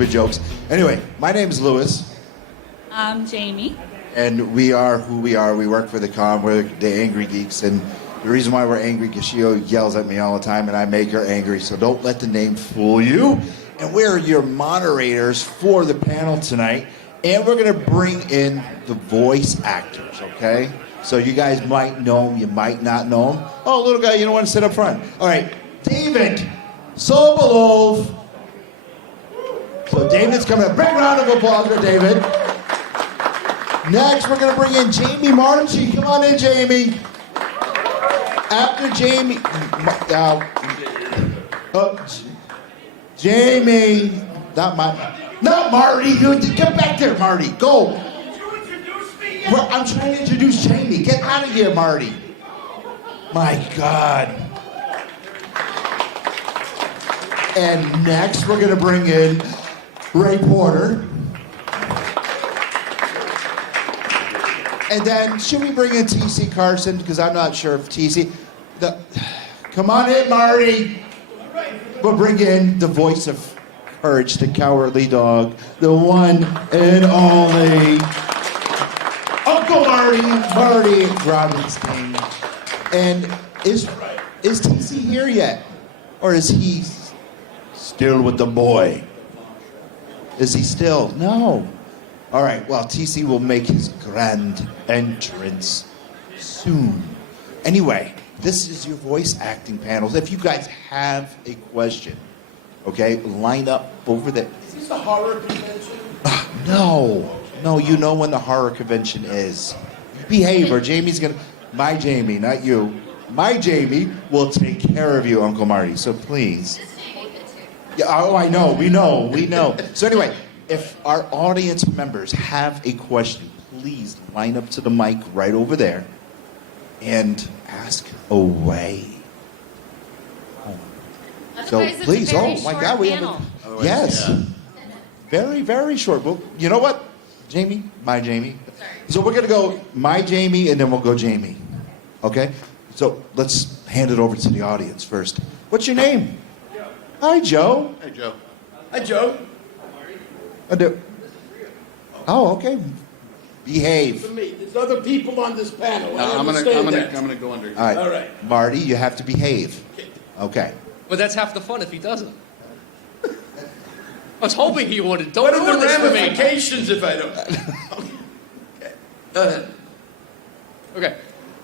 stupid jokes. Anyway, my name is Louis. I'm Jamie. And we are who we are. We work for the con. We're the Angrygeeks. And the reason why we're angry because she yells at me all the time and I make her angry. So don't let the name fool you. And we're your moderators for the panel tonight. And we're going to bring in the voice actors, okay? So you guys might know them, you might not know them. Oh, little guy, you don't want to sit up front. All right, David Sobolov. So David's coming. A big round of applause for David. Next, we're going to bring in Jamie Marchi. Come on in, Jamie. After Jamie... Jamie... Not Marty. Get back there, Marty. Go. Well, I'm trying to introduce Jamie. Get out of here, Marty. My God. And next, we're going to bring in Ray Porter. And then, should we bring in T.C. Carson? Because I'm not sure if T.C. Come on in, Marty. We'll bring in the voice of courage, the cowardly dog, the one and only Uncle Marty Robinstein. And is T.C. here yet? Or is he still with the boy? Is he still? No. All right, well, T.C. will make his grand entrance soon. Anyway, this is your voice acting panels. If you guys have a question, okay, line up over there. Is this the horror convention? No, you know when the horror convention is. Behave, or Jamie's gonna... My Jamie, not you. My Jamie will take care of you, Uncle Marty, so please. Yeah, oh, I know, we know. So anyway, if our audience members have a question, please line up to the mic right over there and ask away. So please, oh my God, we have a... Yes. Yeah. Very, very short. Well, you know what, Jamie? My Jamie. Sorry. So we're going to go my Jamie, and then we'll go Jamie. Okay? So let's hand it over to the audience first. What's your name? Joe. Hi, Joe. Hey, Joe. Hi, Joe. Oh, okay. Behave. For me, there's other people on this panel. I'm gonna go under. All right. All right. Marty, you have to behave. Okay. But that's half the fun if he doesn't. I was hoping he would. Don't What are ruin the this for me. ramifications if I don't? Okay. Go ahead. Okay.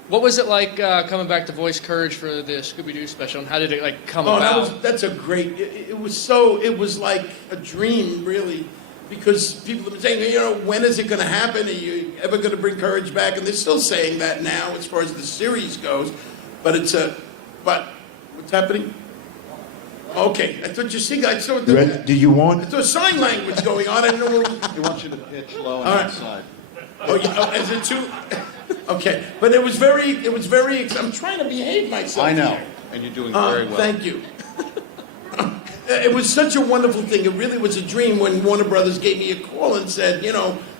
What was it like coming back to voice Courage for the Scooby-Doo special, and how did it come about? That's a great. It was like a dream, really, because people have been saying, when is it going to happen? Are you ever going to bring Courage back? And they're still saying that now, as far as the series goes. But but what's happening? Okay, I thought you see. I saw. Do you want? I thought sign language going on. I didn't know. He wants you to pitch low and All right. outside. Is it too? Okay, but it was very. I'm trying to behave myself. I know, here. and you're doing very well. Thank you. It was such a wonderful thing. It really was a dream when Warner Brothers gave me a call and said,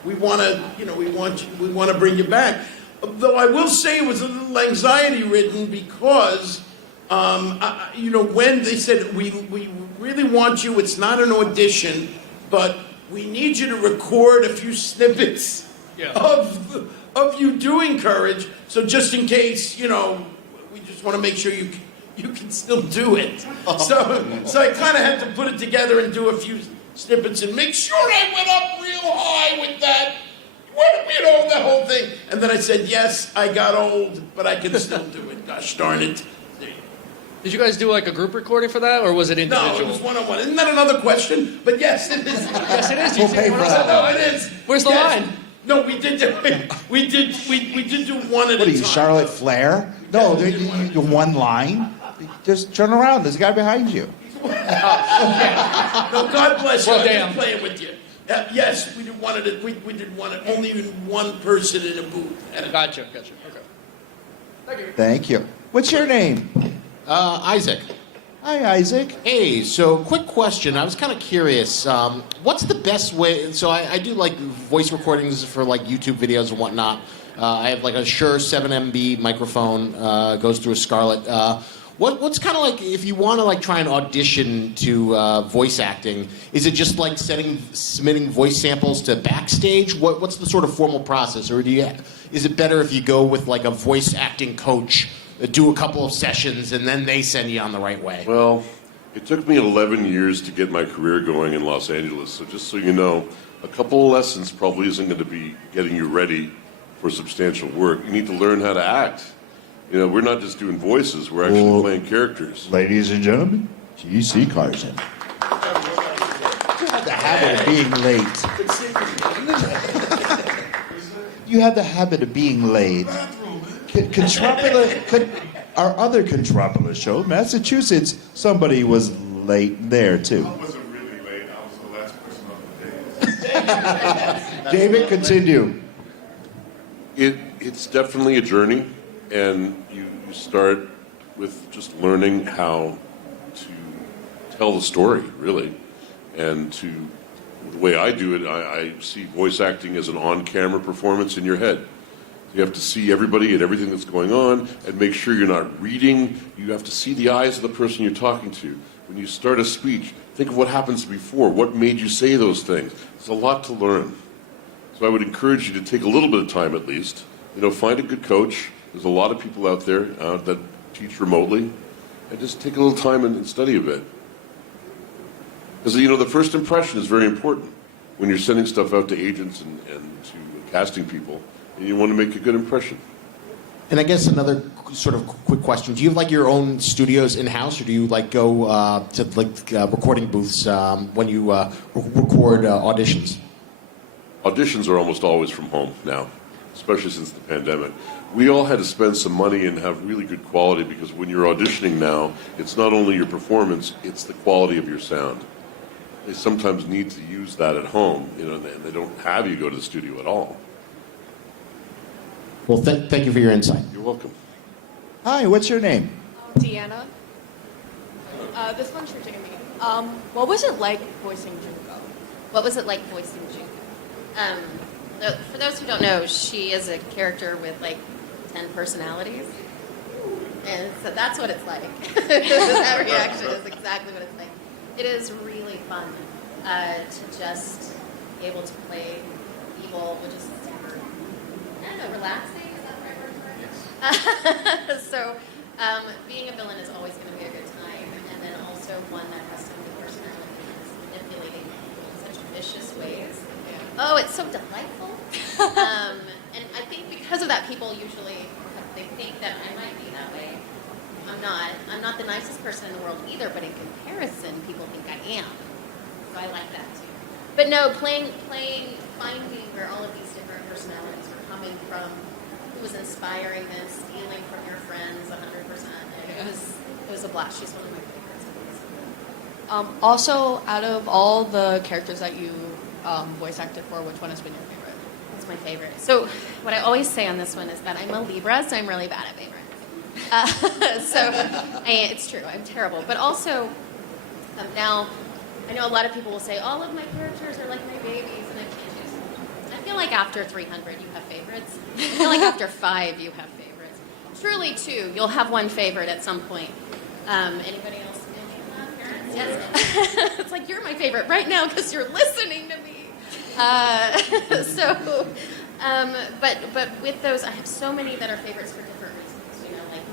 we want to bring you back. Though I will say it was a little anxiety ridden because, when they said we really want you, it's not an audition, but we need you to record a few snippets of you doing Courage. So just in case, we just want to make sure you can still do it. So I kind of had to put it together and do a few snippets and make sure I went up real high with that, the whole thing. And then I said, yes, I got old, but I can still do it. Gosh darn it. Did you guys do like a group recording for that, or was it individual? No, it was one-on-one. Isn't that another question? But yes, it is. Yes, it is. We'll pay for that. No, it is. Where's the line? No, we did do one at a What are time. you, Charlotte Flair? No, Yes, you do one line. Just turn around. There's a guy behind you. No, God bless you. Well, I'm damn. just playing with you. Yes, we did one at only in one person in a booth. Gotcha. Okay. Thank you. Thank you. What's your name? Isaac. Hi, Isaac. Hey, so quick question. I was kind of curious. What's the best way? So I do like voice recordings for like YouTube videos and whatnot. I have like a Shure 7MB microphone, goes through a Scarlett. What's kind of like if you want to like try and audition to voice acting? Is it just like submitting voice samples to Backstage? What's the sort of formal process, or is it better if you go with like a voice acting coach, do a couple of sessions, and then they send you on the right way? Well, it took me 11 years to get my career going in Los Angeles, so just so you know, a couple of lessons probably isn't going to be getting you ready for substantial work. You need to learn how to act. You know, we're not just doing voices, we're actually playing characters. Ladies and gentlemen, T.C. Carson. You have the habit of being late. You have the habit of being late. Our other Contropolis show, Massachusetts, somebody was late there too. I wasn't really late, I was the last person on the day. David, continue. It's definitely a journey, and you start with just learning how to tell the story, really. And the way I do it, I see voice acting as an on-camera performance in your head. You have to see everybody and everything that's going on and make sure you're not reading. You have to see the eyes of the person you're talking to. When you start a speech, think of what happens before. What made you say those things? There's a lot to learn. So I would encourage you to take a little bit of time at least. You know, find a good coach. There's a lot of people out there that teach remotely. And just take a little time and study a bit. Because, you know, the first impression is very important when you're sending stuff out to agents and to casting people. And you want to make a good impression. And I guess another sort of quick question: do you have like your own studios in house, or do you like go to like recording booths when you record auditions? Auditions are almost always from home now, especially since the pandemic. We all had to spend some money and have really good quality, because when you're auditioning now, it's not only your performance, it's the quality of your sound. They sometimes need to use that at home. You know, they don't have you go to the studio at all. Well, thank you for your insight. You're welcome. Hi, what's your name? Deanna. This one's for Jamie. What was it like voicing Junko? What was it like voicing June? For those who don't know, she is a character with like 10 personalities. And so that's what it's like. That reaction is exactly what it's like. It is really fun to just be able to play evil, which is super, I don't know, relaxing. Is that the right word for it? Yes. So being a villain is always going to be a good time. And then also one that has so many personalities, manipulating people in such vicious ways. Oh, it's so delightful. And I think because of that, people usually they think that I might be that way. I'm not the nicest person in the world either, but in comparison, people think I am. So I like that too. But no, finding where all of these different personalities were coming from, who was inspiring this, stealing from your friends 100%. It was a blast. She's one of my favorites. Also, out of all the characters that you voice acted for, which one has been your favorite? It's my favorite. So what I always say on this one is that I'm a Libra, so I'm really bad at favorites. It's true, I'm terrible. But also, now, I know a lot of people will say, all of my characters are like my babies, and I can't choose. I feel like after 300, you have favorites. I feel like after 5, you have favorites. Truly, 2, you'll have one favorite at some point. Anybody else? Parents? Yes. It's like, you're my favorite right now because you're listening to me. But with those, I have so many that are favorites for different reasons. You know, like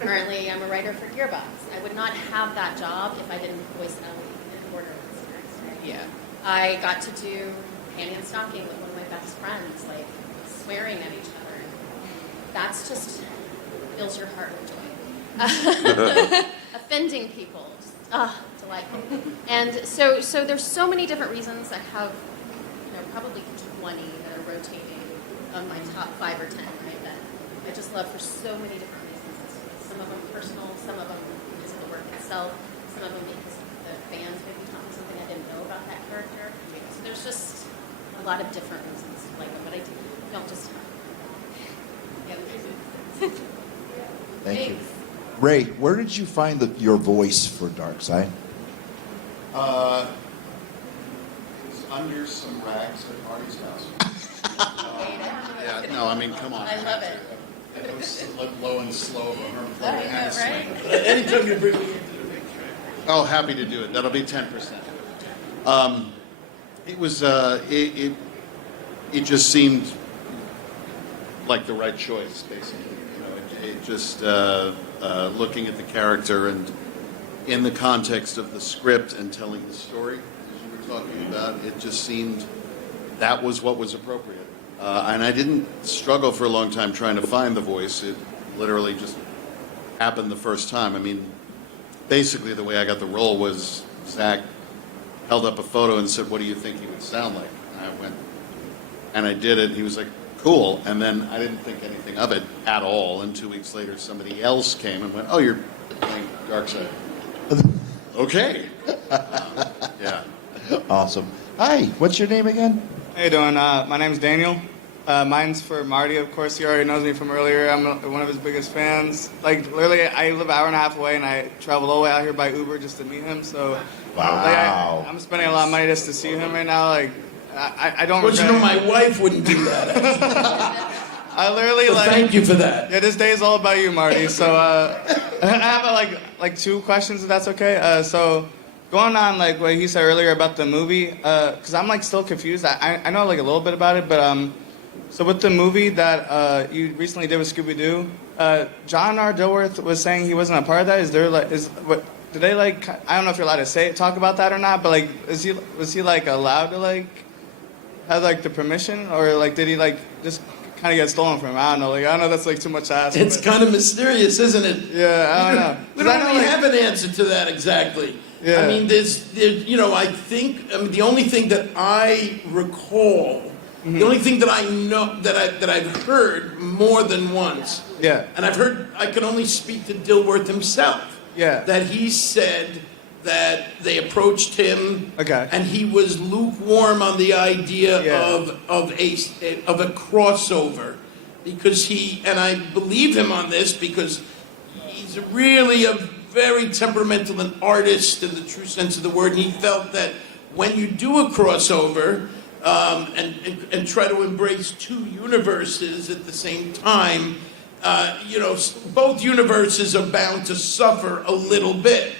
currently I'm a writer for Gearbox. I would not have that job if I didn't voice Ellie in Borderlands. Right? Yeah. I got to do companion stalking with one of my best friends, like swearing at each other. That's just fills your heart with joy. Offending people, just, delightful. And so there's so many different reasons. I have, probably 20 that are rotating on my top 5 or 10, right? That I just love for so many different reasons. Some of them personal, some of them because of the work itself, some of them because the fans maybe taught me something I didn't know about that character. So there's just a lot of different reasons to like them, but I don't just Thank you. Ray, where did you find your voice for Darkseid? It's under some rags at Marty's house. Yeah, no, I mean, come on. I love it. It so low and slow of a Right? Anytime you bring me into the picture. Oh, happy to do it. That'll be 10%. It was, it just seemed like the right choice, basically. You know, it just, looking at the character and in the context of the script and telling the story, as you were talking about, it just seemed that was what was appropriate. And I didn't struggle for a long time trying to find the voice. It literally just happened the first time. I mean, basically the way I got the role was Zach held up a photo and said, "What do you think he would sound like?" And I went, and I did it, and he was like, "Cool." And then I didn't think anything of it at all. And 2 weeks later, somebody else came and went, "Oh, you're playing Darkseid." Okay. Yeah. Awesome. Hi, what's your name again? How you doing? My name's Daniel. Mine's for Marty, of course. He already knows me from earlier. I'm one of his biggest fans. Like, literally, I live an hour and a half away, and I traveled all the way out here by Uber just to meet him. So, Wow. I'm spending a lot of money just to see him right now. Like, I don't But you regret know, it. my wife wouldn't do that. I literally, So like... thank you for that. Yeah, this day is all about you, Marty. So, I have, like 2 questions, if that's okay. So, going on, like, what he said earlier about the movie, because I'm, like, still confused. I know, like, a little bit about it, but, so with the movie that you recently did with Scooby-Doo, John R. Dilworth was saying he wasn't a part of that. Is there, like, did they, like, I don't know if you're allowed to talk about that or not, but, like, was he, like, allowed to, like, have, like, the permission? Or, like, did he, like, just kind of get stolen from him? I don't know. Like, I know that's, like, too much to ask. It's kind of mysterious, isn't it? Yeah, I don't know. We 'Cause don't I know, really like- have an answer to that exactly. Yeah. I mean, there's, you know, I think, I mean, the only thing that I recall, the only thing that I know, that I've heard more than once, Yeah. and I can only speak to Dilworth himself. Yeah. That he said that they approached him, Okay. and he was lukewarm on the idea Yeah. of a crossover, because and I believe him on this because he's really a very temperamental an artist in the true sense of the word, and he felt that when you do a crossover and try to embrace 2 universes at the same time, you know, both universes are bound to suffer a little bit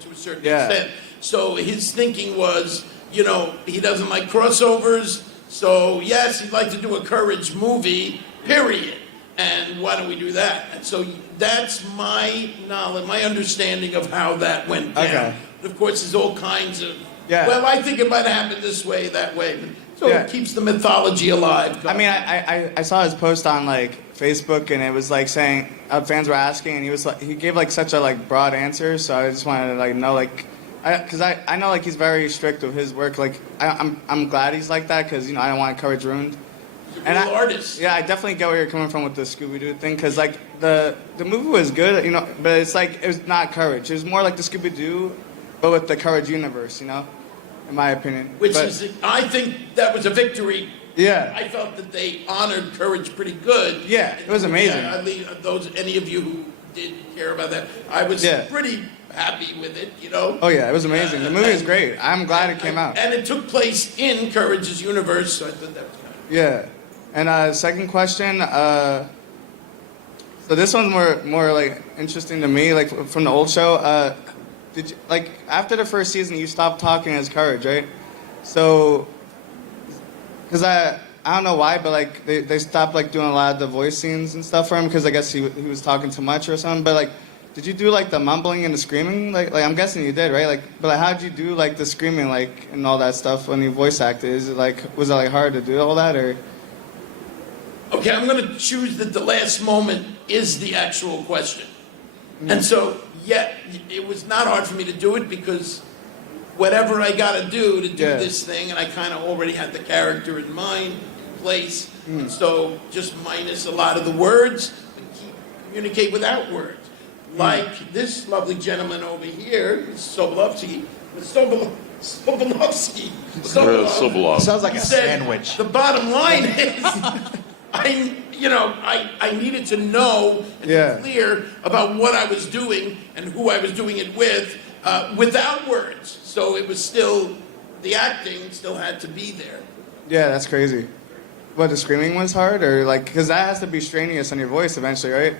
to a certain extent. So his thinking was, you know, he doesn't like crossovers, so yes, he'd like to do a Courage movie, period. And why don't we do that? And so that's my knowledge, my understanding of how that went down. Okay. But of course, there's all kinds of, Yeah. well, I think it might have happened this way, that way. So Yeah. it keeps the mythology alive. I mean, I saw his post on, like, Facebook, and it was, like, saying, fans were asking, and he was, like, he gave, like, such a, like, broad answer, so I just wanted to, like, know, like, because I know, like, he's very strict with his work. Like, I'm glad he's like that, because, you know, I don't want Courage ruined. He's a real artist. Yeah, I definitely get where you're coming from with the Scooby-Doo thing, because, like, the movie was good, you know, but it's, like, it was not Courage. It was more like the Scooby-Doo, but with the Courage universe, you know, in my opinion. I think that was a victory. Yeah. I felt that they honored Courage pretty good. Yeah, it was amazing. Yeah, I mean, any of you who did care about that, I was pretty happy with it, you know. Oh, yeah, it was amazing. The movie is great. I'm glad it came out. And it took place in Courage's universe, so I thought that was kind of... Yeah. And second question, so this one's more like interesting to me, like from the old show. Did you, like, after the first season, you stopped talking as Courage, right? So, because I don't know why, but like they stopped like doing a lot of the voice scenes and stuff for him, because I guess he was talking too much or something. But like, did you do like the mumbling and the screaming? Like I'm guessing you did, right? Like, but like, how'd you do like the screaming, like, and all that stuff when you voice acted? Was it like hard to do all that, or? Okay, I'm going to choose that the last moment is the actual question. And so, yeah, it was not hard for me to do it, because whatever I got to do this thing, and I kind of already had the character in mind, in place, so just minus a lot of the words, but communicate without words. Like this lovely gentleman over here, Sobolovsky. Sounds like He a said, sandwich. The bottom line is, I needed to know and be clear about what I was doing and who I was doing it with, without words. So it was still, the acting still had to be there. Yeah, that's crazy. what, the screaming was hard, or like, because that has to be strenuous on your voice eventually, right?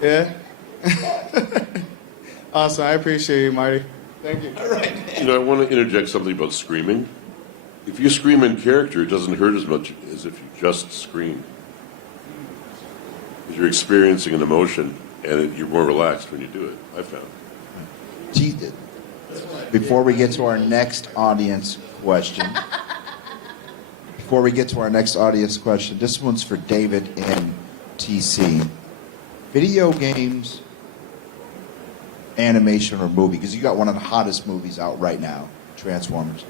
Yeah. Awesome. I appreciate you, Marty. Thank you. All right. You know, I want to interject something about screaming. If you scream in character, it doesn't hurt as much as if you just scream. Because you're experiencing an emotion, and you're more relaxed when you do it, I found. Gee, before we get to our next audience question, this one's for David and TC. Video games, animation, or movie? Because you got one of the hottest movies out right now, Transformers.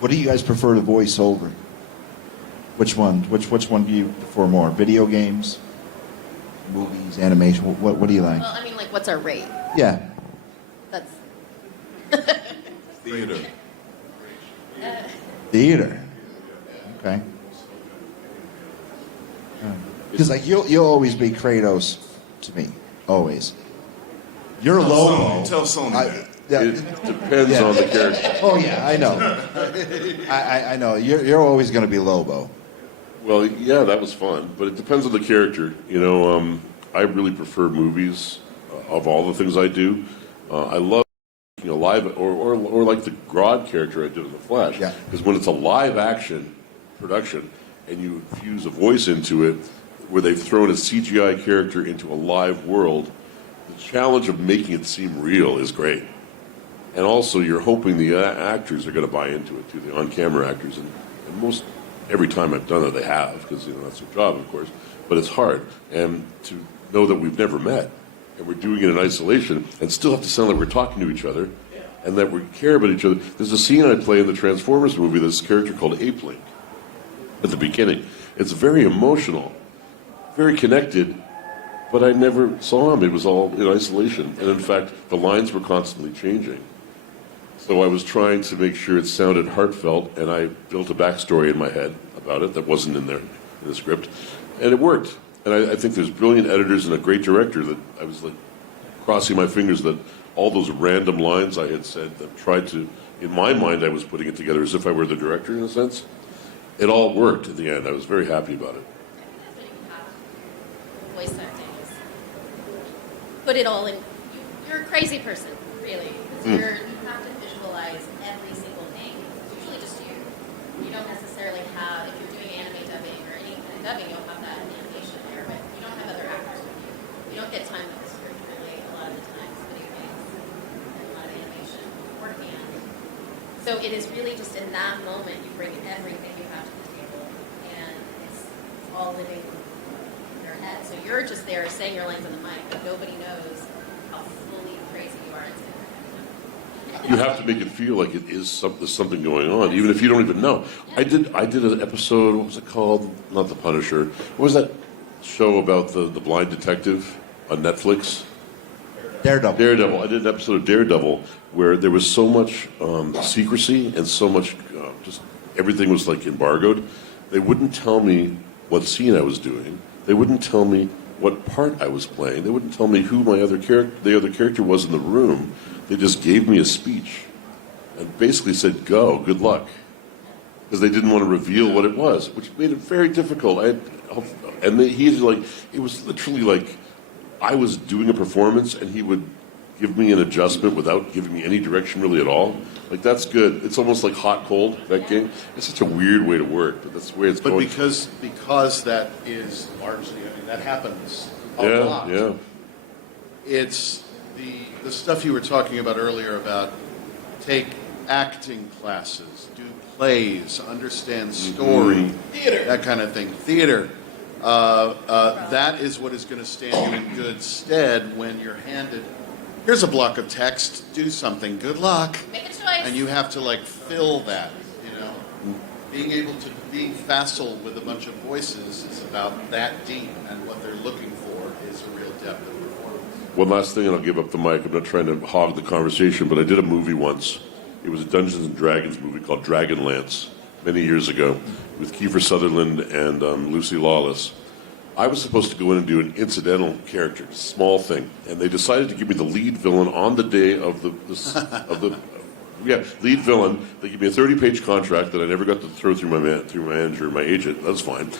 What do you guys prefer to voice over? Which one? Which one do you prefer more? Video games, movies, animation? What do you like? Well, I mean, like, what's our rate? Yeah. That's. Theater. Theater. Okay. Because like you'll always be Kratos to me, always. You're Lobo. Tell Sony that. It depends on the character. Oh yeah, I know. I know. You're always going to be Lobo. Well, yeah, that was fun, but it depends on the character. You know, I really prefer movies of all the things I do. I love live or like the Grodd character I did in The Flash. Yeah. Because when it's a live action production and you infuse a voice into it, where they've thrown a CGI character into a live world, the challenge of making it seem real is great. And also, you're hoping the actors are going to buy into it too, the on-camera actors. And most every time I've done it, they have, because that's their job, of course. But it's hard, and to know that we've never met, and we're doing it in isolation, and still have to sound like we're talking to each other, and that we care about each other. There's a scene I play in the Transformers movie. This character called Ape-Link at the beginning. It's very emotional, very connected. But I never saw him. It was all in isolation. And in fact, the lines were constantly changing. So I was trying to make sure it sounded heartfelt, and I built a backstory in my head about it that wasn't in there in the script. And it worked. And I think there's brilliant editors and a great director that I was like crossing my fingers that all those random lines I had said that tried to, in my mind, I was putting it together as if I were the director in a sense. It all worked at the end. I was very happy about it. Voice acting is put it all in. You're a crazy person, really, because you have to visualize every single thing. It's usually just you. You don't necessarily have, if you're doing anime dubbing or any kind of dubbing, you'll have that animation there, but you don't have other actors with you. You don't get time with the script really a lot of the times. Video games and a lot of animation beforehand. So it is really just in that moment you bring everything you have to the table, and it's all living their head. So you're just there saying your lines on the mic, but nobody knows how fully crazy you are inside. You have to make it feel like it is there's something going on, even if you don't even know. I did an episode, what was it called? Not The Punisher. What was that show about the blind detective on Netflix? Daredevil. I did an episode of Daredevil where there was so much secrecy and so much, just everything was like embargoed. They wouldn't tell me what scene I was doing. They wouldn't tell me what part I was playing. They wouldn't tell me who the other character was in the room. They just gave me a speech and basically said, "Go, good luck," because they didn't want to reveal what it was, which made it very difficult. It was literally like I was doing a performance, and he would give me an adjustment without giving me any direction really at all. Like, that's good. It's almost like hot cold, that game. It's such a weird way to work, but that's the way it's going. But because that is largely, I mean, that happens a lot. Yeah. It's the stuff you were talking about earlier about take acting classes, do plays, understand story, Theater. that kind of thing. Theater. That is what is going to stand you in good stead when you're handed, here's a block of text, do something, good luck. Make a choice. And you have to like fill that, you know. Being facile with a bunch of voices is about that deep, and what they're looking for is a real depth of performance. One last thing, and I'll give up the mic. I'm not trying to hog the conversation, but I did a movie once. It was a Dungeons and Dragons movie called Dragonlance many years ago with Kiefer Sutherland and Lucy Lawless. I was supposed to go in and do an incidental character, small thing, and they decided to give me the lead villain on the day of the Yeah, lead villain. They give me a 30-page contract that I never got to throw through my manager, my agent. That's fine.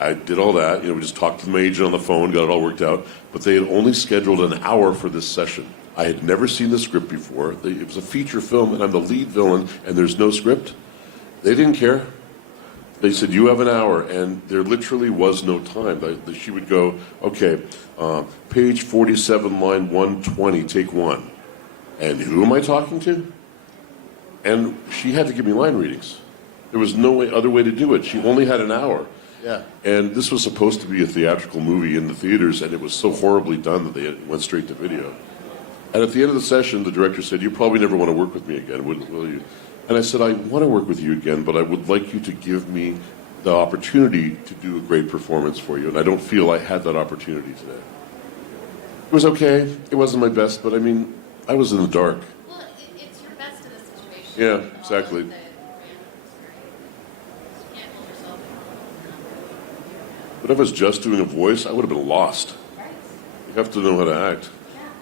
I did all that. We just talked to my agent on the phone, got it all worked out. But they had only scheduled an hour for this session. I had never seen the script before. It was a feature film, and I'm the lead villain, and there's no script. They didn't care. They said, you have an hour, and there literally was no time. She would go, okay, page 47, line 120, take one. And who am I talking to? And she had to give me line readings. There was no other way to do it. She only had an hour. Yeah. And this was supposed to be a theatrical movie in the theaters, and it was so horribly done that they went straight to video. And at the end of the session, the director said, you probably never want to work with me again, will you? And I said, I want to work with you again, but I would like you to give me the opportunity to do a great performance for you. And I don't feel I had that opportunity today. It was okay. It wasn't my best, but I mean, I was in the dark. Well, it's your best in the situation. Yeah, exactly. But if I was just doing a voice, I would have been lost. You have to know how to act.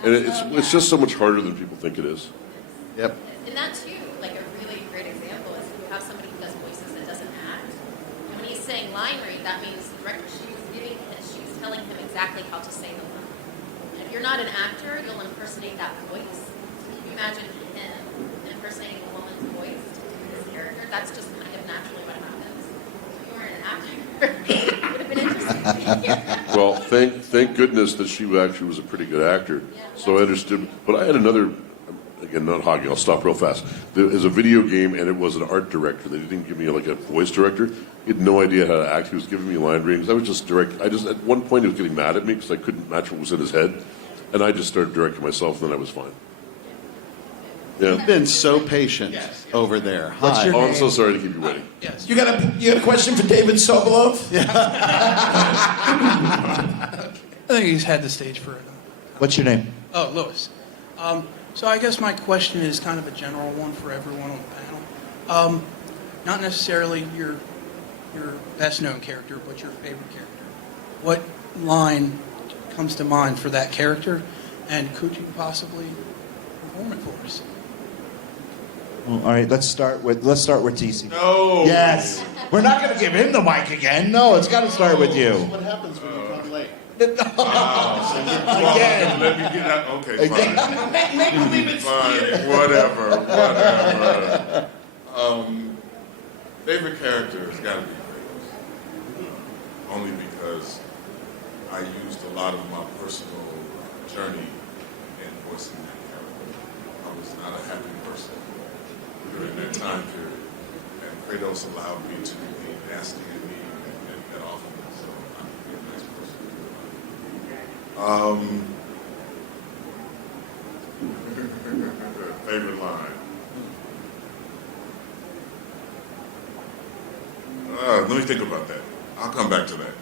And it's just so much harder than people think it is. Yep. And that too, like a really great example is you have somebody who does voices that doesn't act. And when he's saying line read, that means the director, she was telling him exactly how to say the line. And if you're not an actor, you'll impersonate that voice. Can you imagine him impersonating a woman's voice to do this character? That's just kind of naturally what happens. If you weren't an actor, it would have been interesting. Well, thank goodness that she actually was a pretty good actor. So I understood. But I had another, again, not hockey, I'll stop real fast. There is a video game, and it was an art director. They didn't give me like a voice director. He had no idea how to act. He was giving me line readings. I was just at one point, he was getting mad at me because I couldn't match what was in his head. And I just started directing myself, and then I was fine. Yeah. You've been so patient over there. What's your Oh, I'm name? so sorry to keep you waiting. Yes. You got a question for David Sobolov? I think he's had the stage for it. What's your name? Oh, Lewis. So I guess my question is kind of a general one for everyone on the panel. Not necessarily your best known character, but your favorite character. What line comes to mind for that character, and could you possibly perform it for us? Well, all right, let's start with TC. No. Yes. We're not going to give him the mic again. No, it's got to start with you. What happens when you come late? Again. Let me get out. Okay, fine. Make believe it's Fine, theater. whatever. Favorite character has got to be Kratos. Only because I used a lot of my personal journey in voicing that character. I was not a happy person during that time period. And Kratos allowed me to be nasty and mean and often. So I'm a nice person. Favorite line. Let me think about that. I'll come back to that.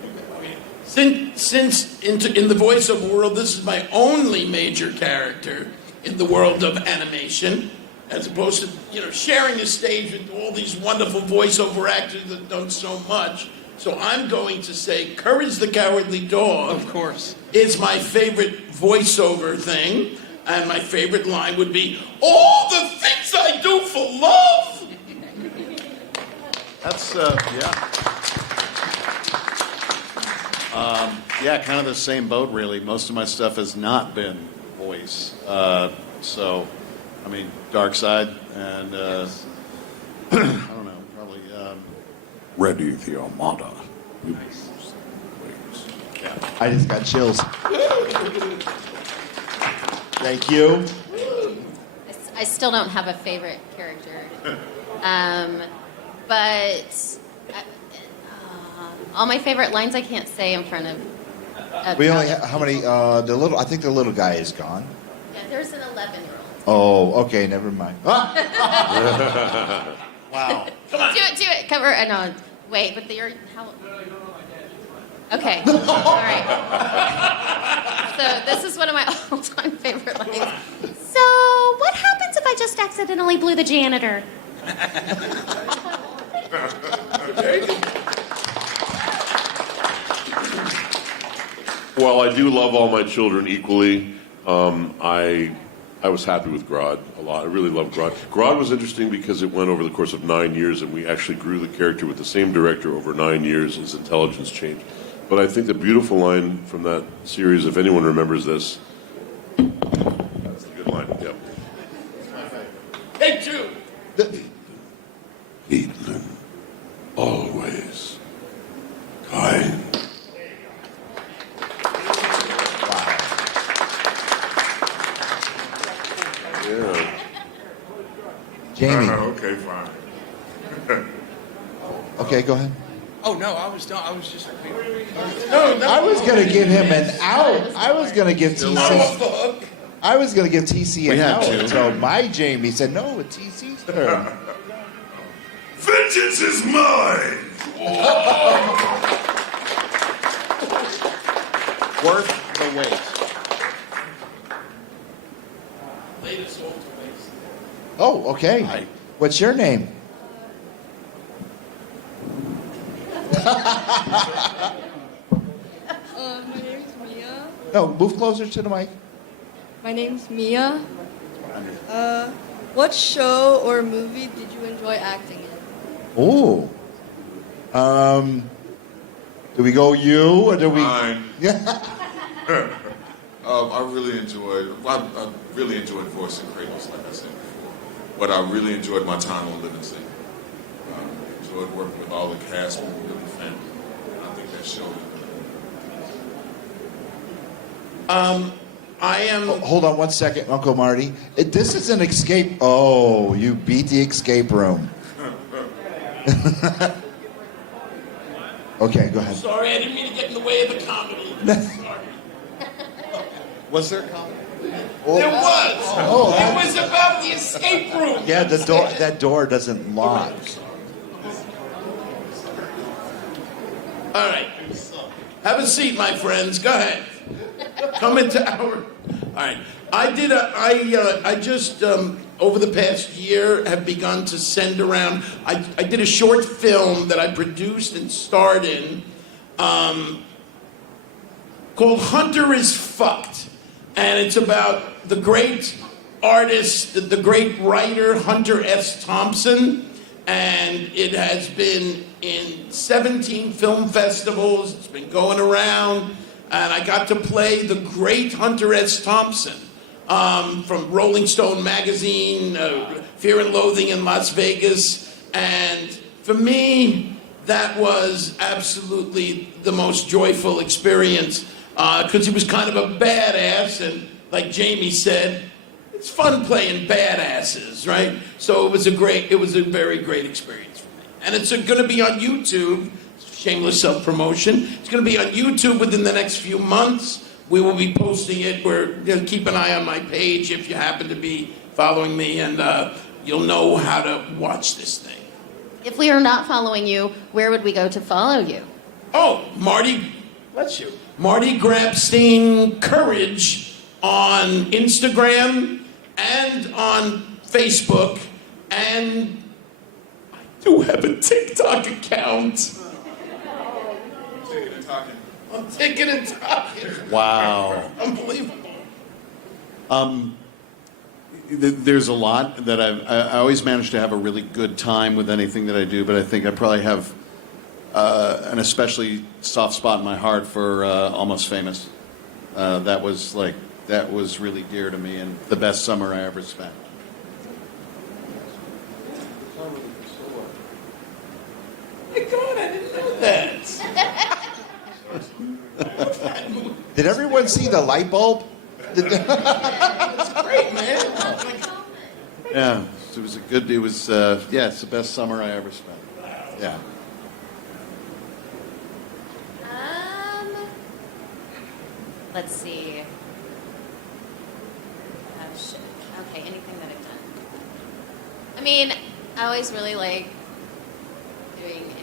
Since in the voiceover world, this is my only major character in the world of animation, as opposed to sharing the stage with all these wonderful voiceover actors that don't so much. So I'm going to say, Courage the Cowardly Dog. Of course. Is my favorite voiceover thing, and my favorite line would be, "All the things I do for love." That's, yeah, kind of the same boat, really. Most of my stuff has not been voice. So, I mean, Dark Side, and I don't know, probably Ready the Armada. Nice. Yeah. I just got chills. Thank you. I still don't have a favorite character. But all my favorite lines I can't say in front of. We only have, how many? I think the little guy is gone. Yeah, there's an 11-year-old. Oh, okay, never mind. Wow. Do it. Cover. I know. Wait, but you're how? Okay. All right. So this is one of my all-time favorite lines. So what happens if I just accidentally blew the janitor? While I do love all my children equally, I I was happy with Grodd a lot. I really loved Grodd. Grodd was interesting because it went over the course of 9 years, and we actually grew the character with the same director over 9 years. His intelligence changed. But I think the beautiful line from that series, if anyone remembers this, that's the good line. Yep. Take two. Caitlin, always kind. Yeah. Jamie. Okay, fine. Okay, go ahead. Oh, no, I was done. I was just... I was going to give him an out. I was going to give TC. I was going to give TC an out until my Jamie said, no, it's TC's turn. Vengeance is mine! Worth the wait. Oh, okay. What's your name? My name's Mia. No, move closer to the mic. My name's Mia. What show or movie did you enjoy acting in? Oh. Do we go you or do we? Mine. Yeah. I really enjoyed voicing Kratos, like I said before. But I really enjoyed my time on Livingston. Enjoyed working with all the cast members of the family. And I think that showed. I am. Oh, hold on 1 second, Uncle Marty. This is an escape. Oh, you beat the escape room. Okay, go ahead. Sorry, I didn't mean to get in the way of the comedy. Sorry. Was there comedy? There was. Oh, it was about the escape room. Yeah, the door. That door doesn't lock. All right. Have a seat, my friends. Go ahead. Come into our. All right. I just over the past year have begun to send around. I did a short film that I produced and starred in called Hunter is Fucked. And it's about the great artist, the great writer, Hunter S. Thompson. And it has been in 17 film festivals. It's been going around. And I got to play the great Hunter S. Thompson from Rolling Stone magazine, Fear and Loathing in Las Vegas. And for me, that was absolutely the most joyful experience because he was kind of a badass. And like Jamie said, it's fun playing badasses, right? So it was a very great experience for me. And it's going to be on YouTube. Shameless self-promotion. It's going to be on YouTube within the next few months. We will be posting it. Keep an eye on my page if you happen to be following me, and you'll know how to watch this thing. If we are not following you, where would we go to follow you? Oh, Marty, bless you. Marty Grabstein Courage on Instagram and on Facebook, and I do have a TikTok account. I'm taking and talking. Wow. Unbelievable. There's a lot that I always manage to have a really good time with anything that I do, but I think I probably have an especially soft spot in my heart for Almost Famous. That was really dear to me and the best summer I ever spent. My God, I didn't know that. Did everyone see the light bulb? That's great, man. Yeah, it's the best summer I ever spent. Yeah. Let's see. Oh, shit. Okay, anything that I've done. I mean, I always really like doing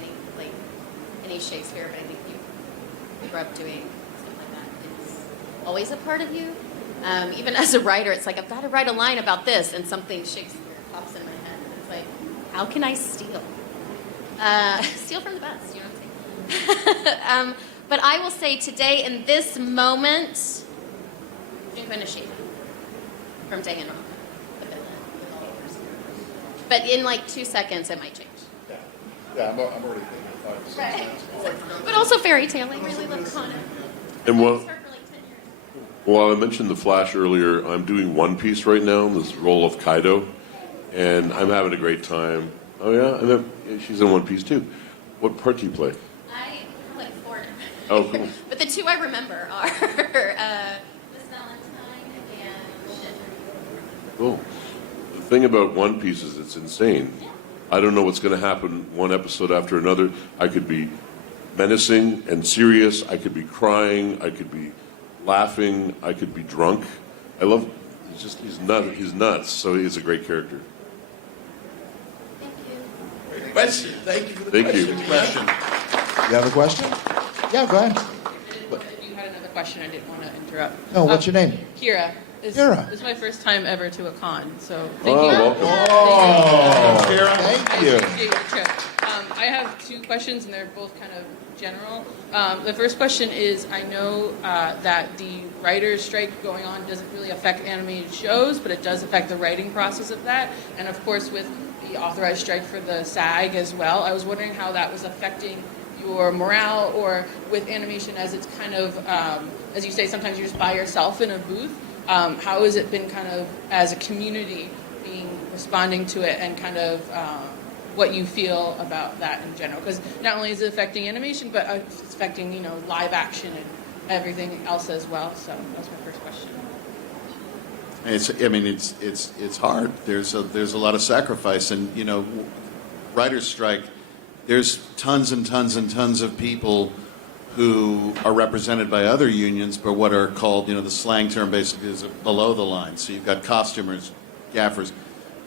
any Shakespeare, but I think you grew up doing stuff like that. It's always a part of you. Even as a writer, it's like, I've got to write a line about this, and something Shakespeare pops in my head. And it's like, how can I steal? Steal from the best, you know what I'm saying? But I will say today, in this moment, I'm going to shave it. from Danganronpa, the villain with all the person. But in like 2 seconds, it might change. Yeah, I'm already thinking 5 to 6 minutes. But also fairy tale. I really love Connor. And I've for like 10 years. well, I mentioned the Flash earlier. I'm doing One Piece right now, this role of Kaido, and I'm having a great time. Oh yeah, she's in One Piece too. What part do you play? I like 4. Oh, cool. But the 2 I remember are Miss Valentine and Shinra. Cool. The thing about One Piece is it's insane. I don't know what's going to happen one episode after another. I could be menacing and serious. I could be crying. I could be laughing. I could be drunk. I love. He's nuts. He's nuts. So he's a great character. Question. Thank you for the Thank you. question. You have a question? Yeah, go ahead. If you had another question, I didn't want to interrupt. No, what's your name? Kira. Kira. This is my first time ever to a con, so thank Oh, you. welcome. Oh, thank I you. appreciate the trip. I have 2 questions, and they're both kind of general. The first question is, I know that the writer's strike going on doesn't really affect animated shows, but it does affect the writing process of that. And of course, with the authorized strike for the SAG as well, I was wondering how that was affecting your morale, or with animation as it's kind of, as you say, sometimes you're just by yourself in a booth. How has it been kind of, as a community, responding to it, and kind of what you feel about that in general? Because not only is it affecting animation, but it's affecting, live action and everything else as well. So that's my first question. It's hard. There's a lot of sacrifice, and writer's strike. There's tons and tons and tons of people who are represented by other unions, but what are called, the slang term basically is below the line. So you've got costumers, gaffers,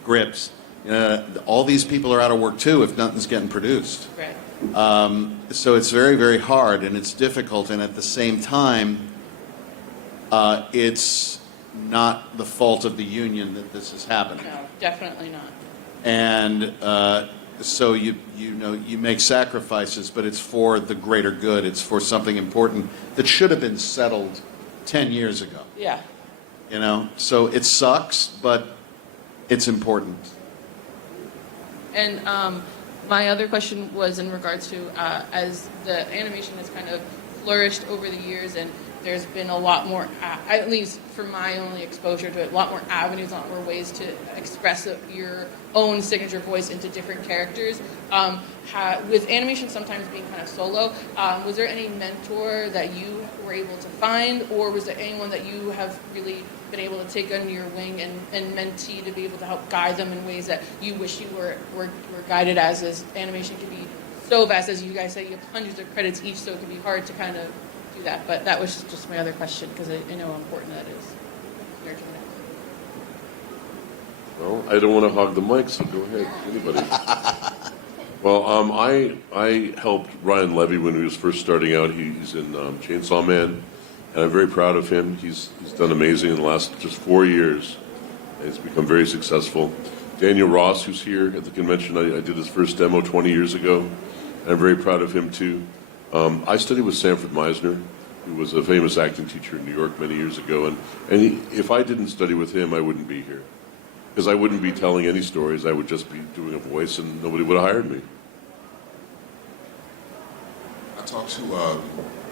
grips. All these people are out of work too if nothing's getting produced. Right. So it's very, very hard, and it's difficult, and at the same time, it's not the fault of the union that this is happening. No, definitely not. And so you make sacrifices, but it's for the greater good. It's for something important that should have been settled 10 years ago. Yeah. So it sucks, but it's important. And my other question was in regards to as the animation has kind of flourished over the years, and there's been a lot more, at least from my only exposure to it, a lot more avenues, a lot more ways to express your own signature voice into different characters. With animation sometimes being kind of solo, was there any mentor that you were able to find, or was there anyone that you have really been able to take under your wing and mentee to be able to help guide them in ways that you wish you were guided as animation can be so vast, as you guys say, you have hundreds of credits each, so it can be hard to kind of do that. But that was just my other question, because I know how important that is. Well, I don't want to hog the mic, so go ahead, anybody. Well, I helped Ryan Levy when he was first starting out. He's in Chainsaw Man, and I'm very proud of him. He's done amazing in the last just 4 years. And he's become very successful. Daniel Ross, who's here at the convention, I did his first demo 20 years ago, and I'm very proud of him too. I studied with Sanford Meisner, who was a famous acting teacher in New York many years ago, and if I didn't study with him, I wouldn't be here. Because I wouldn't be telling any stories, I would just be doing a voice, and nobody would have hired me. I talk to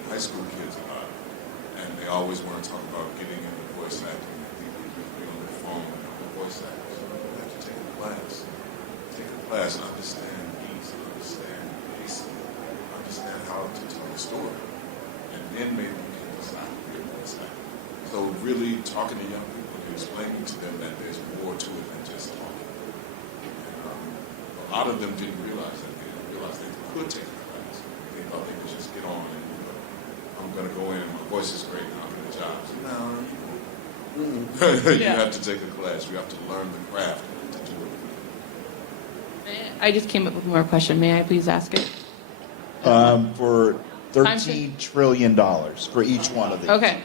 high school kids a lot, and they always want to talk about getting into voice acting. People just be on their phone with voice actors. You have to take a class. Take a class, understand beats, understand pacing, understand how to tell a story. And then maybe you can decide to be a voice actor. So really talking to young people and explaining to them that there's more to it than just talking. And, a lot of them didn't realize that. They didn't realize they could take a class. They thought they could just get on and I'm going to go in and my voice is great and I'll get a job. So, no, you have to take a class. You have to learn the craft to do it. I just came up with more question. May I please ask it? For $13 trillion for each one of these. Okay.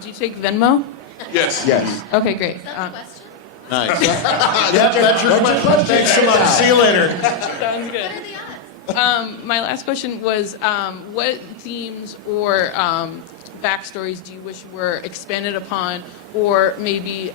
Do you take Venmo? Yes. Yes. Okay, great. Is that the question? Nice. That's your question. Thanks so much. See you later. Sounds good. What are the odds? My last question was, what themes or backstories do you wish were expanded upon, or maybe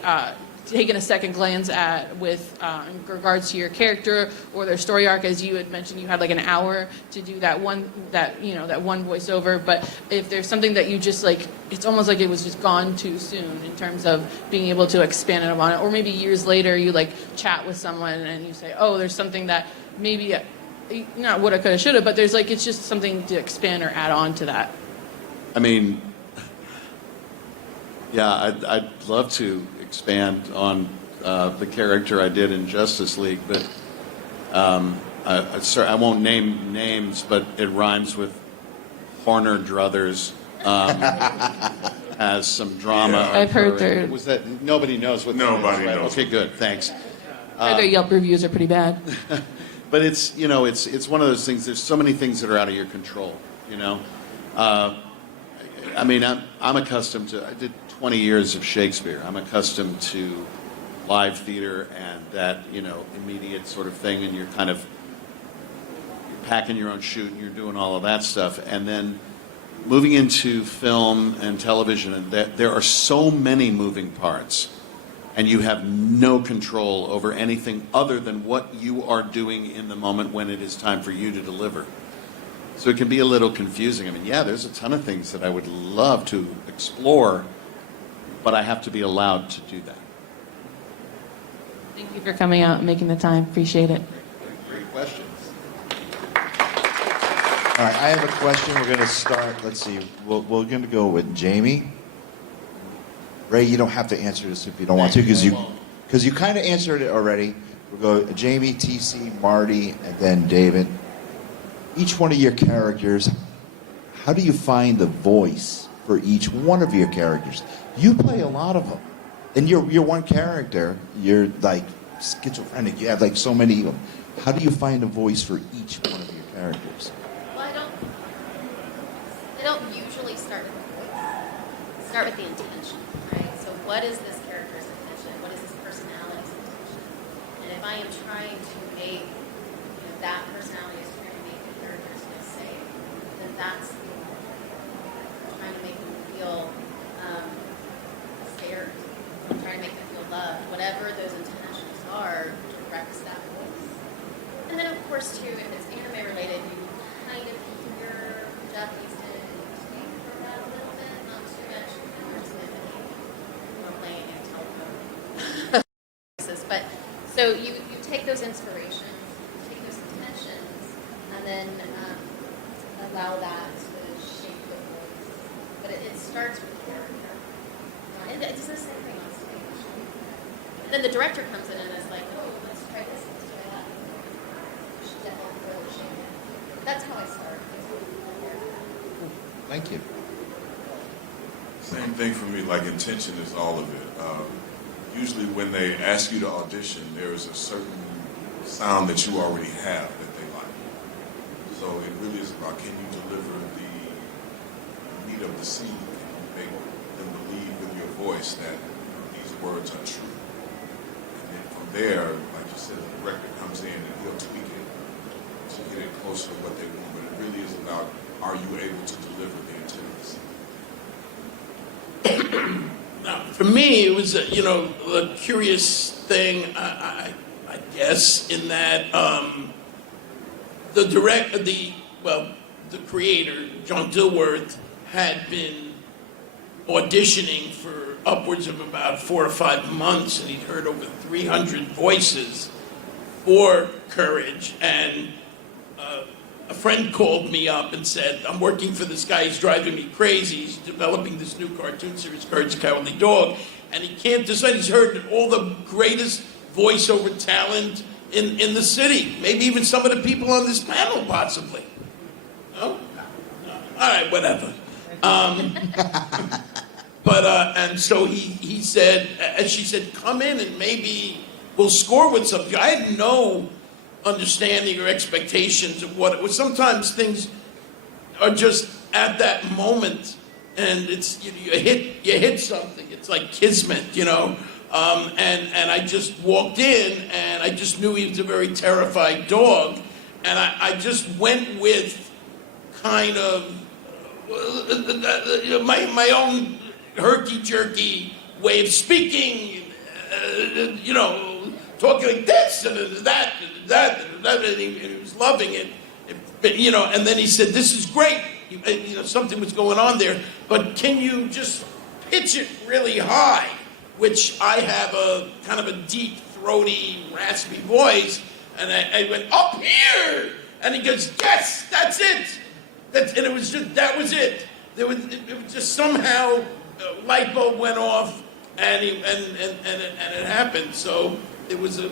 taken a second glance at with in regards to your character or their story arc? As you had mentioned, you had like an hour to do that one voiceover. But if there's something that you just like, it's almost like it was just gone too soon in terms of being able to expand on it, or maybe years later you like chat with someone and you say, oh, there's something that maybe not woulda, coulda, shoulda, but there's like it's just something to expand or add on to that. I mean, yeah, I'd love to expand on the character I did in Justice League, but I won't name names, but it rhymes with Horner Druthers. Has some drama. Yeah. I've heard there. Was that nobody knows what? Nobody that is, right? knows. Okay, good. Thanks. Their Yelp reviews are pretty bad. But it's it's one of those things. There's so many things that are out of your control. I mean, I'm accustomed to. I did 20 years of Shakespeare. I'm accustomed to live theater and that immediate sort of thing, and you're packing your own chute and you're doing all of that stuff, and then moving into film and television, and there are so many moving parts, and you have no control over anything other than what you are doing in the moment when it is time for you to deliver. So it can be a little confusing. I mean, yeah, there's a ton of things that I would love to explore, but I have to be allowed to do that. Thank you for coming out and making the time. Appreciate it. Great questions. All right, I have a question. We're going to start. Let's see. We're going to go with Jamie. Ray, you don't have to answer this if you don't want to, because you kind of answered it already. We'll go Jamie, TC, Marty, and then David. Each one of your characters, how do you find the voice for each one of your characters? You play a lot of them. And you're one character. You're like schizophrenic. You have like so many of them. How do you find a voice for each one of your characters? Well, I don't usually start with the voice. Start with the intention, right? So what is this character's intention? What is this personality's intention? And if I am trying to make that personality is trying to make the characters feel safe, then that's the I'm trying to make them feel scared. I'm trying to make them feel loved. Whatever those intentions are, directs that voice. And then, of course, too, if it's anime related, you kind of hear Japanese take from that a little bit, not too much. There's more playing and telephone voices. But so you take those inspirations, you take those intentions, and then allow that to shape the voice. But it starts with character. And it's the same thing on stage. And then the director comes in and is like, oh, let's try this, let's try that. You should definitely really shape it. That's how I start. Thank you. Same thing for me, like intention is all of it. Usually when they ask you to audition, there is a certain sound that you already have that they like. So it really is about, can you deliver the meat of the scene? Can you make them believe with your voice that these words are true? And then from there, like you said, the director comes in and he'll tweak it to get it closer to what they want. But it really is about, are you able to deliver the intent of the scene? Now, for me, it was a curious thing, I guess, in that the creator, John Dilworth, had been auditioning for upwards of about 4 or 5 months, and he'd heard over 300 voices for Courage, and a friend called me up and said, I'm working for this guy, he's driving me crazy, he's developing this new cartoon series, Courage the Cowardly Dog, and he can't decide. He's heard all the greatest voiceover talent in the city, maybe even some of the people on this panel, possibly. No? No. All right, whatever. And so he said, and she said, come in and maybe we'll score with something. I had no understanding or expectations of what it was. Sometimes things are just at that moment, and it's you hit something. It's like kismet, And I just walked in, and I just knew he was a very terrified dog, and I just went with kind of my own herky-jerky way of speaking, you know, talking like this and that and that and that, and he was loving it. You know, and then he said, "This is great." You know, something was going on there, but can you just pitch it really high? Which I have a kind of a deep, throaty, raspy voice, and I went up here, and he goes, "Yes, that's it." And it was just that was it. It was just somehow a light bulb went off, and it happened. So it was a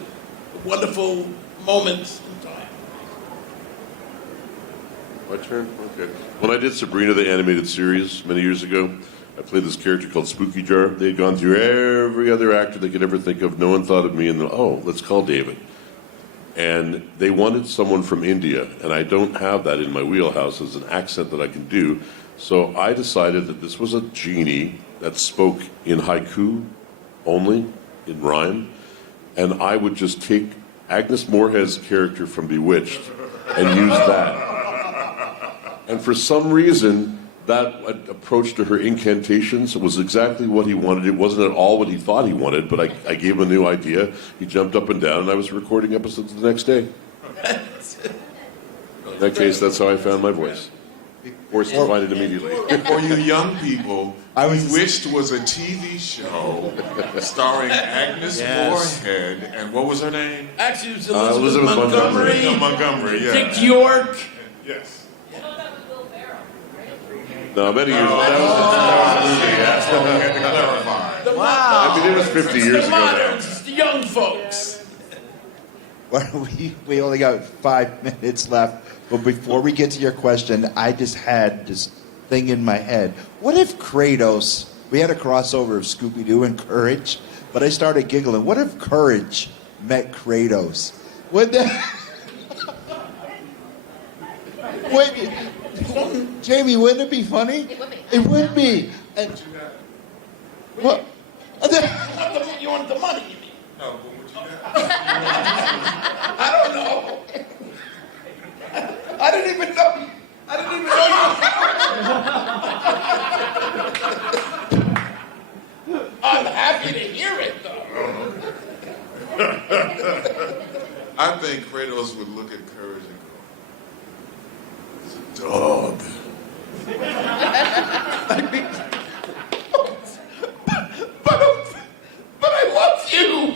wonderful moment in time. My turn? Okay. When I did Sabrina, the animated series, many years ago, I played this character called Spooky Jar. They had gone through every other actor they could ever think of. No one thought of me, and let's call David. And they wanted someone from India, and I don't have that in my wheelhouse as an accent that I can do. So I decided that this was a genie that spoke in haiku only, in rhyme, and I would just take Agnes Moorehead's character from Bewitched and use that. And for some reason, that approach to her incantations was exactly what he wanted. It wasn't at all what he thought he wanted, but I gave him a new idea. He jumped up and down, and I was recording episodes the next day. In that case, that's how I found my voice. Or find it immediately. For you young people, Bewitched was a TV show starring Agnes Moorehead, and what was her name? Actually, it was Elizabeth Montgomery. Montgomery, yeah. Dick York. Yes. No, many years ago. That was a movie. Had to clarify. Wow. I mean, it was 50 years The ago now. moderns, the young folks. Well, we only got 5 minutes left, but before we get to your question, I just had this thing in my head. What if Kratos, we had a crossover of Scooby-Doo and Courage, but I started giggling. What if Courage met Kratos? Would that... Jamie, wouldn't it be funny? It would be. It would be. And, what? You want the money, you mean? No, but would you I don't know. I didn't even know. I'm happy to hear it, though. I think Kratos would look at Courage and go, "It's a dog." But I love you.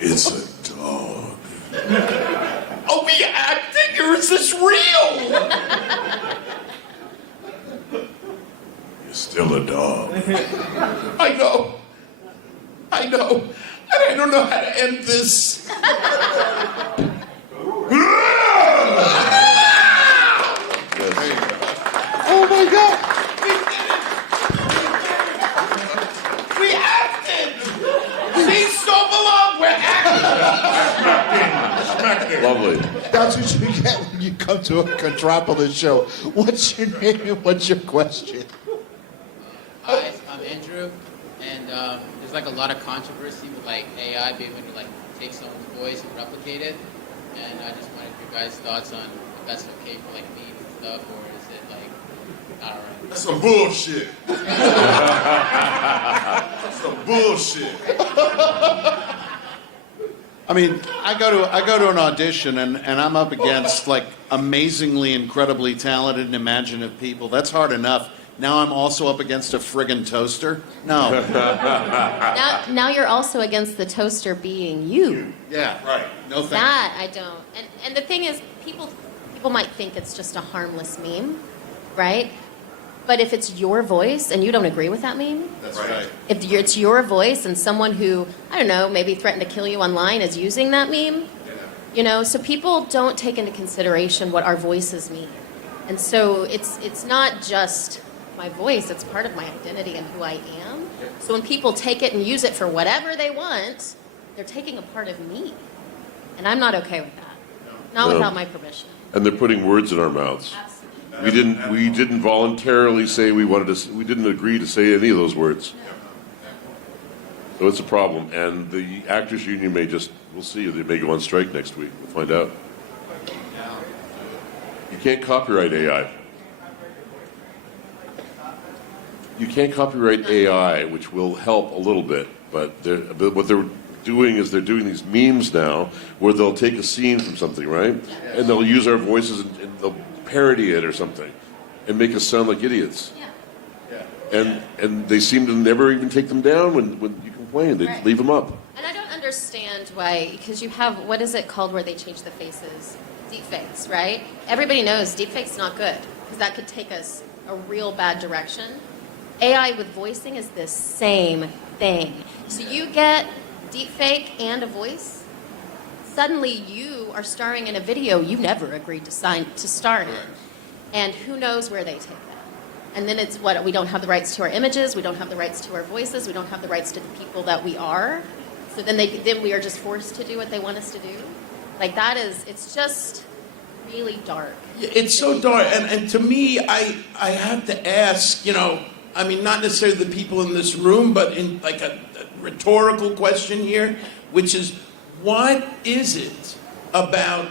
It's a dog. Are we acting or is this real? You're still a dog. I know. And I don't know how to end this. Oh my God! We acted. See, so belong. We're acting. Lovely. That's what you get when you come to a Contropolis show. What's your name and what's your question? Hi, I'm Andrew, and there's like a lot of controversy with like AI being able to like take someone's voice and replicate it, and I just wanted your guys' thoughts on if that's okay for like memes and stuff, or is it like not alright? That's some bullshit. That's some bullshit. I mean, I go to an audition and I'm up against like amazingly, incredibly talented and imaginative people. That's hard enough. Now I'm also up against a friggin' toaster. No. Now you're also against the toaster being you. Yeah. Right. No thanks. That I don't. And the thing is, people might think it's just a harmless meme, right? But if it's your voice and you don't agree with that meme, That's right. if it's your voice and someone who, I don't know, maybe threatened to kill you online is using that meme, you know, so people don't take into consideration what our voices mean. And so it's not just my voice, it's part of my identity and who I am. So when people take it and use it for whatever they want, they're taking a part of me. And I'm not okay with that. Not No. without my permission. And they're putting words in our mouths. We didn't voluntarily say we didn't agree to say any of those words. So it's a problem. And the Actors Union we'll see, they may go on strike next week. We'll find out. You can't copyright AI. you can't copyright AI, which will help a little bit, but what they're doing is they're doing these memes now where they'll take a scene from something, right? And they'll use our voices and they'll parody it or something and make us sound like idiots. And they seem to never even take them down when you complain. They leave them up. And I don't understand why, because you have, what is it called where they change the faces? Deepfakes, right? Everybody knows deepfake's not good, because that could take us a real bad direction. AI with voicing is the same thing. So you get deepfake and a voice, suddenly you are starring in a video you never agreed to star in. And who knows where they take that. And then it's what, we don't have the rights to our images, we don't have the rights to our voices, we don't have the rights to the people that we are. So then we are just forced to do what they want us to do. Like that is, it's just really dark. It's so dark, and to me, I have to ask, I mean, not necessarily the people in this room, but in like a rhetorical question here, which is, what is it about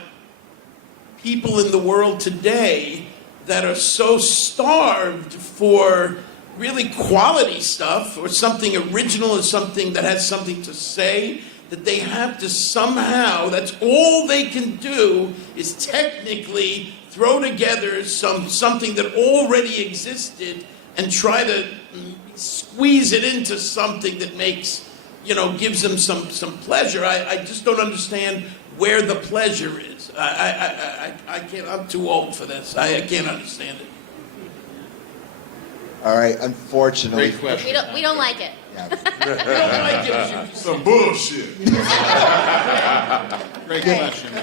people in the world today that are so starved for really quality stuff or something original or something that has something to say, that they have to somehow, that's all they can do is technically throw together something that already existed and try to squeeze it into something that makes, gives them some pleasure. I just don't understand where the pleasure is. I can't, I'm too old for this. I can't understand it. All right, unfortunately. Great question. We don't like it. We don't like it. Some bullshit. Great question.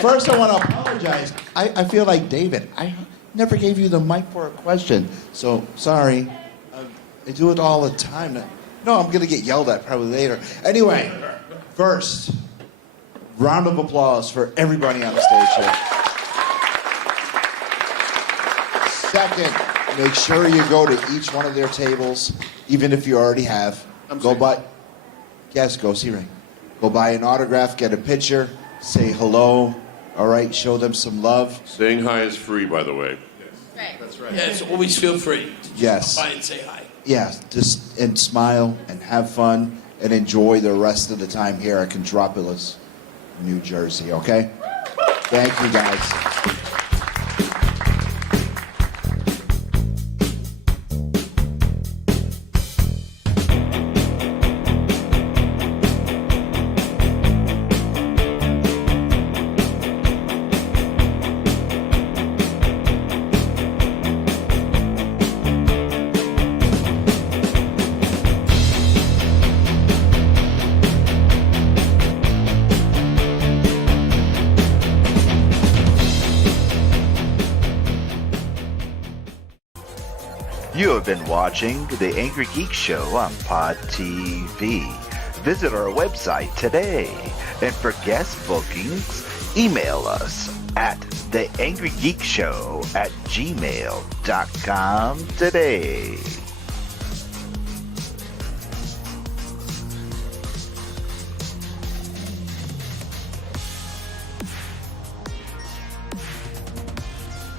First, I want to apologize. I feel like David. I never gave you the mic for a question, so sorry. I do it all the time. No, I'm going to get yelled at probably later. Anyway, first, round of applause for everybody on the stage here. Second, make sure you go to each one of their tables, even if you already have. Go see Ray. Go buy an autograph, get a picture, say hello. All right, show them some love. Saying hi is free, by the way. Right. That's right. Yes, always feel free to Yes. stop by and say hi. Yeah, and smile and have fun and enjoy the rest of the time here at Contropolis, New Jersey, okay? Thank you, guys. You have been watching The Angry Geek Show on Pod TV. Visit our website today. And for guest bookings, email us at theangrygeekshow@gmail.com today.